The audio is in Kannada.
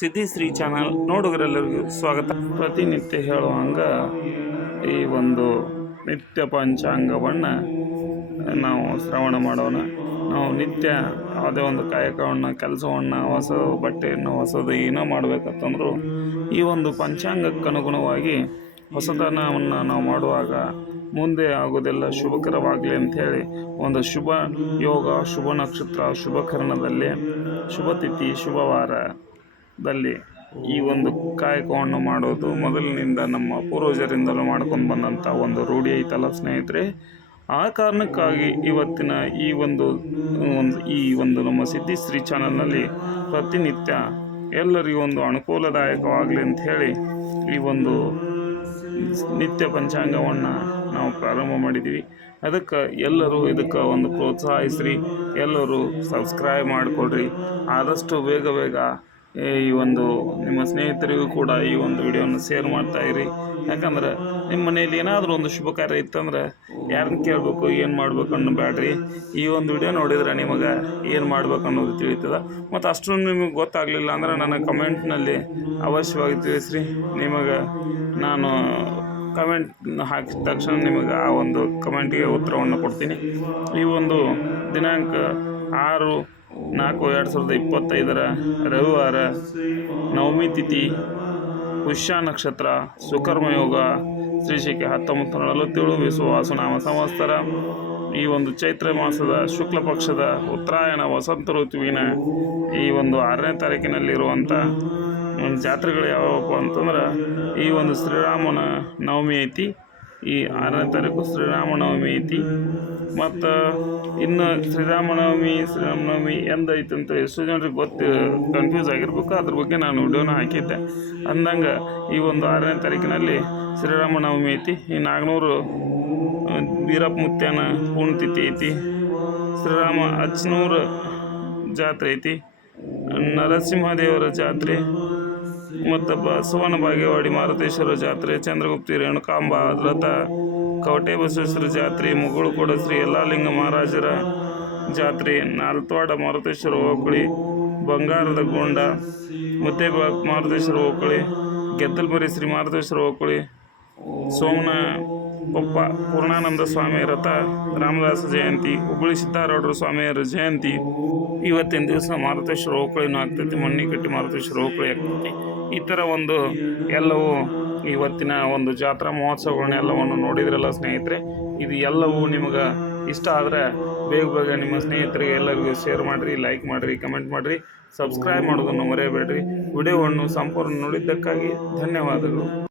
ಸಿದ್ಧಿ ಶ್ರೀ ಚಾನಲ್ ನೋಡುಗರೆಲ್ಲರಿಗೂ ಸ್ವಾಗತ. ಪ್ರತಿನಿತ್ಯ ಹೇಳುವಂಗ ಈ ಒಂದು ನಿತ್ಯ ಪಂಚಾಂಗವನ್ನು ನಾವು ಶ್ರವಣ ಮಾಡೋಣ. ನಾವು ನಿತ್ಯ ಯಾವುದೇ ಒಂದು ಕಾಯಕವನ್ನು ಕೆಲಸವನ್ನು, ಹೊಸ ಬಟ್ಟೆಯನ್ನು, ಹೊಸದು ಏನೋ ಮಾಡಬೇಕಂತಂದ್ರು ಈ ಒಂದು ಪಂಚಾಂಗಕ್ಕನುಗುಣವಾಗಿ ಹೊಸತನವನ್ನು ನಾವು ಮಾಡುವಾಗ ಮುಂದೆ ಆಗೋದೆಲ್ಲ ಶುಭಕರವಾಗಲಿ ಅಂಥೇಳಿ ಒಂದು ಶುಭ ಯೋಗ, ಶುಭ ನಕ್ಷತ್ರ, ಶುಭಕರಣದಲ್ಲಿ ಶುಭ ತಿಥಿ ಶುಭ ವಾರದಲ್ಲಿ ಈ ಒಂದು ಕಾಯಕವನ್ನು ಮಾಡೋದು ಮೊದಲಿನಿಂದ ನಮ್ಮ ಪೂರ್ವಜರಿಂದಲೂ ಮಾಡ್ಕೊಂಡು ಬಂದಂಥ ಒಂದು ರೂಢಿ ಐತಲ್ಲ ಸ್ನೇಹಿತರೆ. ಆ ಕಾರಣಕ್ಕಾಗಿ ಇವತ್ತಿನ ಈ ಒಂದು ಒಂದು, ಈ ಒಂದು ನಮ್ಮ ಸಿದ್ಧಿಶ್ರೀ ಚಾನಲ್ನಲ್ಲಿ ಪ್ರತಿನಿತ್ಯ ಎಲ್ಲರಿಗೂ ಒಂದು ಅನುಕೂಲದಾಯಕವಾಗಲಿ ಅಂತ ಹೇಳಿ ಈ ಒಂದು ನಿತ್ಯ ಪಂಚಾಂಗವನ್ನು ನಾವು ಪ್ರಾರಂಭ ಮಾಡಿದ್ದೀವಿ. ಅದಕ್ಕೆ ಎಲ್ಲರೂ ಇದಕ್ಕೆ ಒಂದು ಪ್ರೋತ್ಸಾಹಿಸ್ರಿ, ಎಲ್ಲರೂ ಸಬ್ಸ್ಕ್ರೈಬ್ ಮಾಡಿಕೊಡ್ರಿ. ಆದಷ್ಟು ಬೇಗ ಬೇಗ ಈ ಒಂದು ನಿಮ್ಮ ಸ್ನೇಹಿತರಿಗೂ ಕೂಡ ಈ ಒಂದು ವಿಡಿಯೋವನ್ನು ಶೇರ್ ಮಾಡ್ತಾ ಇರಿ. ಯಾಕಂದ್ರೆ ನಿಮ್ಮ ಮನೆಯಲ್ಲಿ ಏನಾದರೂ ಒಂದು ಶುಭ ಕಾರ್ಯ ಇತ್ತಂದ್ರೆ ಯಾರನ್ನ ಕೇಳಬೇಕು, ಏನು ಮಾಡ್ಬೇಕು ಅನ್ನೋ ಬ್ಯಾಡ್ರಿ. ಈ ಒಂದು ವಿಡಿಯೋ ನೋಡಿದ್ರೆ ನಿಮಗೆ ಏನು ಮಾಡ್ಬೇಕು ಅನ್ನೋದು ತಿಳಿತದೆ. ಮತ್ತು ಅಷ್ಟು ನಿಮಗೆ ಗೊತ್ತಾಗಲಿಲ್ಲ ಅಂದ್ರೆ ನನ್ನ ಕಮೆಂಟ್ನಲ್ಲಿ ಅವಶ್ಯವಾಗಿ ತಿಳಿಸ್ರಿ. ನಿಮಗೆ ನಾನು ಕಮೆಂಟ್ ಹಾಕಿದ ತಕ್ಷಣ ನಿಮಗೆ ಆ ಒಂದು ಕಮೆಂಟಿಗೆ ಉತ್ತರವನ್ನು ಕೊಡ್ತೀನಿ. ಈ ಒಂದು ದಿನಾಂಕ ಆರು ನಾಲ್ಕು ಎರಡು ಸಾವಿರದ ಇಪ್ಪತ್ತೈದರ ರವಿವಾರ ನವಮಿ ತಿಥಿ ಪುಷ್ಯ ನಕ್ಷತ್ರ ಸುಕರ್ಮಯೋಗ ಶ್ರೀ ಶಕೆ ಹತ್ತೊಂಬತ್ತು ನೂರ ನಲವತ್ತೇಳು ವಿಶ್ವವಾಸ ನಾಮ ಸಂವತ್ಸರ. ಈ ಒಂದು ಚೈತ್ರ ಮಾಸದ ಶುಕ್ಲ ಪಕ್ಷದ ಉತ್ತರಾಯಣ ವಸಂತ ಋತುವಿನ ಈ ಒಂದು ಆರನೇ ತಾರೀಕಿನಲ್ಲಿರುವಂಥ ಜಾತ್ರೆಗಳು ಯಾವಪ್ಪ ಅಂತಂದ್ರೆ ಈ ಒಂದು ಶ್ರೀರಾಮನ ನವಮಿ ಐತಿ. ಈ ಆರನೇ ತಾರೀಕು ಶ್ರೀರಾಮನವಮಿ ಐತಿ. ಮತ್ತು ಇನ್ನು ಶ್ರೀರಾಮನವಮಿ ಶ್ರೀರಾಮನವಮಿ ಎಂದೈತೆ ಅಂತ ಎಷ್ಟು ಜನರಿಗೆ ಗೊತ್ತು ಕನ್ಫ್ಯೂಸ್ ಆಗಿರ್ಬೇಕು. ಅದ್ರ ಬಗ್ಗೆ ನಾನು ವಿಡಿಯೋನ ಹಾಕಿದ್ದೆ. ಅಂದಂಗೆ ಈ ಒಂದು ಆರನೇ ತಾರೀಕಿನಲ್ಲಿ ಶ್ರೀರಾಮನವಮಿ ಐತಿ. ಈ ನಾಗನೂರು ವೀರಪ್ಪ ಮುತ್ಯನ ಪುಣ್ಯತಿಥಿ ಐತಿ. ಶ್ರೀರಾಮ ಅಚ್ನೂರು ಜಾತ್ರೆ ಐತಿ. ನರಸಿಂಹದೇವರ ಜಾತ್ರೆ. ಮತ್ತು ಬಸವನ ಬಾಗೇವಾಡಿ, ಮಾರುತೇಶ್ವರ ಜಾತ್ರೆ, ಚಂದ್ರಗುಪ್ತಿ, ರೇಣುಕಾಂಬ ರಥ ಕವಟೆ ಬಸವೇಶ್ವರ ಜಾತ್ರೆ, ಮುಗುಳುಕೋಡ ಶ್ರೀ ಯಲ್ಲಾಲಿಂಗ ಮಹಾರಾಜರ ಜಾತ್ರೆ ನಾಲ್ತವಾಡ ಮಾರುತೇಶ್ವರ ಓಕಳಿ ಬಂಗಾರದ ಗೊಂಡ ಮುದ್ದೆ ಮಾರುತೇಶ್ವರ ಓಕಳಿ ಗೆದ್ದಲ್ಮರಿ ಶ್ರೀ ಮಾರುತೇಶ್ವರ ಓಕಳಿ ಸೋಮನ ಕೊಪ್ಪ ಪೂರ್ಣಾನಂದ ಸ್ವಾಮಿ ರಥ ರಾಮದಾಸ ಜಯಂತಿ, ಹುಬ್ಬಳ್ಳಿ ಸಿದ್ದಾರೂಢರ ಸ್ವಾಮಿಯರ ಜಯಂತಿ. ಇವತ್ತಿನ ದಿವಸ ಮಾರುತೇಶ್ವರ ಹೋಕಳಿನೂ ಆಗ್ತೈತಿ, ಮಣ್ಣಿಕಟ್ಟಿ ಮಾರುತೇಶ್ವರ ಹೋಕಳಿ ಆಗ್ತೈತಿ. ಈ ಥರ ಒಂದು ಎಲ್ಲವೂ ಇವತ್ತಿನ ಒಂದು ಜಾತ್ರಾ ಮಹೋತ್ಸವಗಳನ್ನೆಲ್ಲವನ್ನು ನೋಡಿದ್ರಲ್ಲ ಸ್ನೇಹಿತರೆ, ಇದು ಎಲ್ಲವೂ ನಿಮಗೆ ಇಷ್ಟ ಆದರೆ ಬೇಗ ಬೇಗ ನಿಮ್ಮ ಸ್ನೇಹಿತರಿಗೆ ಎಲ್ಲರಿಗೂ ಶೇರ್ ಮಾಡಿರಿ ಲೈಕ್ ಮಾಡಿರಿ ಕಮೆಂಟ್ ಮಾಡಿರಿ ಸಬ್ಸ್ಕ್ರೈಬ್ ಮಾಡೋದನ್ನು ಮರೆಯಬೇಡ್ರಿ. ವಿಡಿಯೋವನ್ನು ಸಂಪೂರ್ಣ ನೋಡಿದ್ದಕ್ಕಾಗಿ ಧನ್ಯವಾದಗಳು.